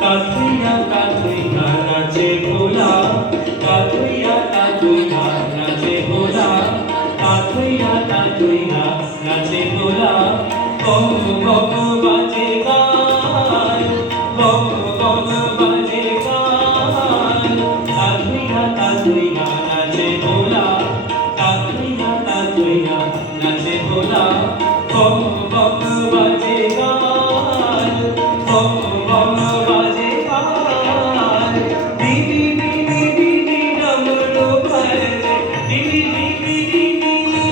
কাতুইয়া কাতুইয়া নাচে ভোলা, কাতুইয়া কাতুইয়া নাচে ভোলা, কাতুইয়া কাতুইয়া নাচে ভোলা। বম বম বাজে গান, বম বম বাজে গান। কাতুইয়া কাতুইয়া নাচে ভোলা, কাতুইয়া কাতুইয়া নাচে ভোলা। বম বম বাজে গান, বম বম বাজে গান। দিদি দিদি দিদি ডমরু বাজে, দিদি দিদি দিদি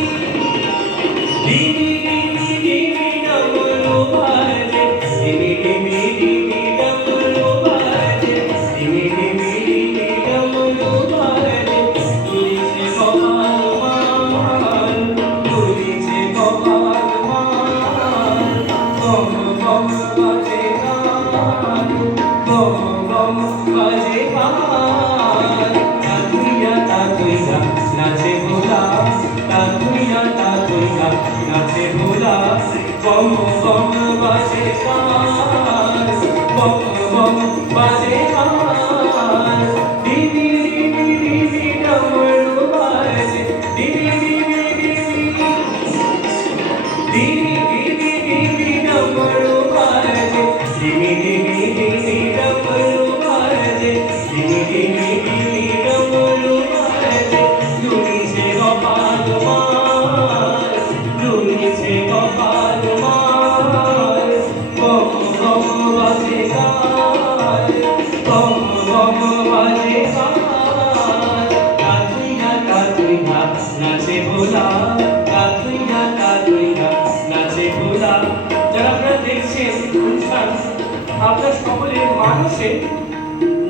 দিদি দিদি দিদি ডমরু বাজে, দিদি দিদি দিদি ডমরু বাজে, দিদি দিদি দিদি ডমরু বাজে। তুলিছে কপাল মান, তুলিছে কপাল মান। বম বম বাজে গান, বম বম বাজে গান। কাতুইয়া কাতুইয়া নাচে ভোলা, কাতুইয়া কাতুইয়া নাচে ভোলা। বম বম বাজে গান, বম বম বাজে গান। দিদি দিদি দিদি ডমরু বাজে, দিদি দিদি দিদি দিদি দিদি দিদি ডমরু বাজে, দিদি দিদি দিদি ডমরু বাজে, দিদি দিদি দিদি ডমরু বাজে। দুলিছে কপাল মান, দুলিছে কপাল মান। বম বম বাজে গান, বম বম বাজে গান। কাতুইয়া কাতুইয়া নাচে ভোলা, কাতুইয়া কাতুইয়া নাচে ভোলা। যারা আপনারা দেখছেন অনুষ্ঠান, আপনার সকলের মানুষের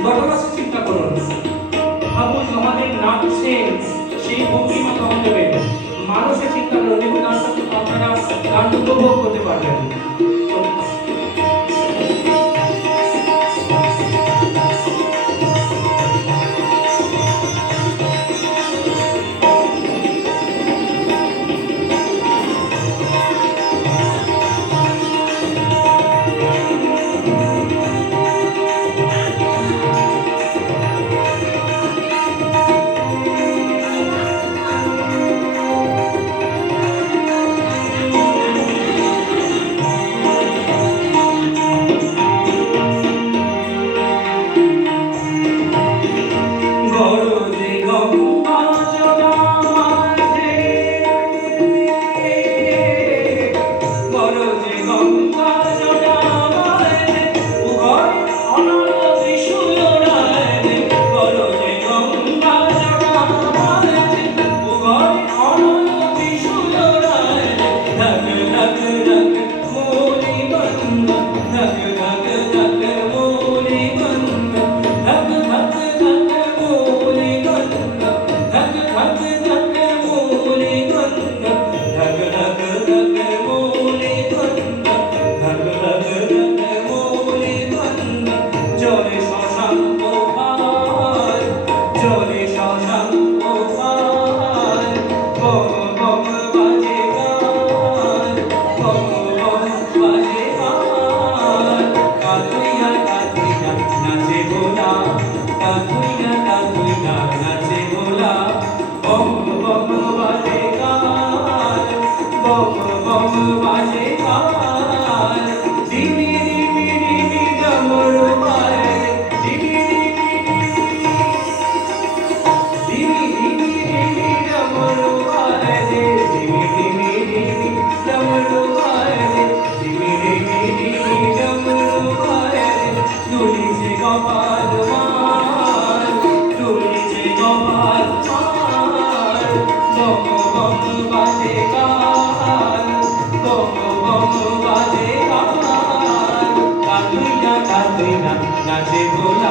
ঘটনা চিন্তা করুন। ভাবুন আমাদের নাচছে সেই ভঙ্গিমা কেমন দেবে, মানুষের চিন্তা করুন। দেখুন গানটা আপনারা গান উপভোগ করতে পারবেন। গরজে গঙ্গা জটা মাঝে, গরজে গঙ্গা জটা মাঝে। উগয় অনল ত্রিশূল রাজে, গরজে গঙ্গা জটা মাঝে। উগয় অনল ত্রিশূল রাজে। ধক ধক ধক মূলি বন্ধ, ধক ধক ধক মূলি বন্ধ, ধক ধক ধক মূলি বন্ধ, ধক ধক ধক মূলি বন্ধ, ধক ধক ধক মূলি বন্ধ, ধক ধক ধক মূলি বন্ধ। জলে শশাঙ্ক ভার, জলে শশাঙ্ক ভার। বম বম বাজে গান, বম বম বাজে গান। কাতুইয়া কাতুইয়া নাচে ভোলা, কাতুইয়া কাতুইয়া নাচে ভোলা। বম বম বাজে গান, বম বম বাজে গান। দিদি দিদি দিদি ডমরু বাজে, দিদি দিদি দিদি দিদি দিদি ডমরু বাজে, দিদি দিদি দিদি ডমরু বাজে, দিদি দিদি দিদি ডমরু বাজে। দুলিছে কপাল মান, দুলিছে কপাল মান। বম বম বাজে গান, বম বম বাজে গান। কাতুইয়া কাতুইয়া নাচে ভোলা।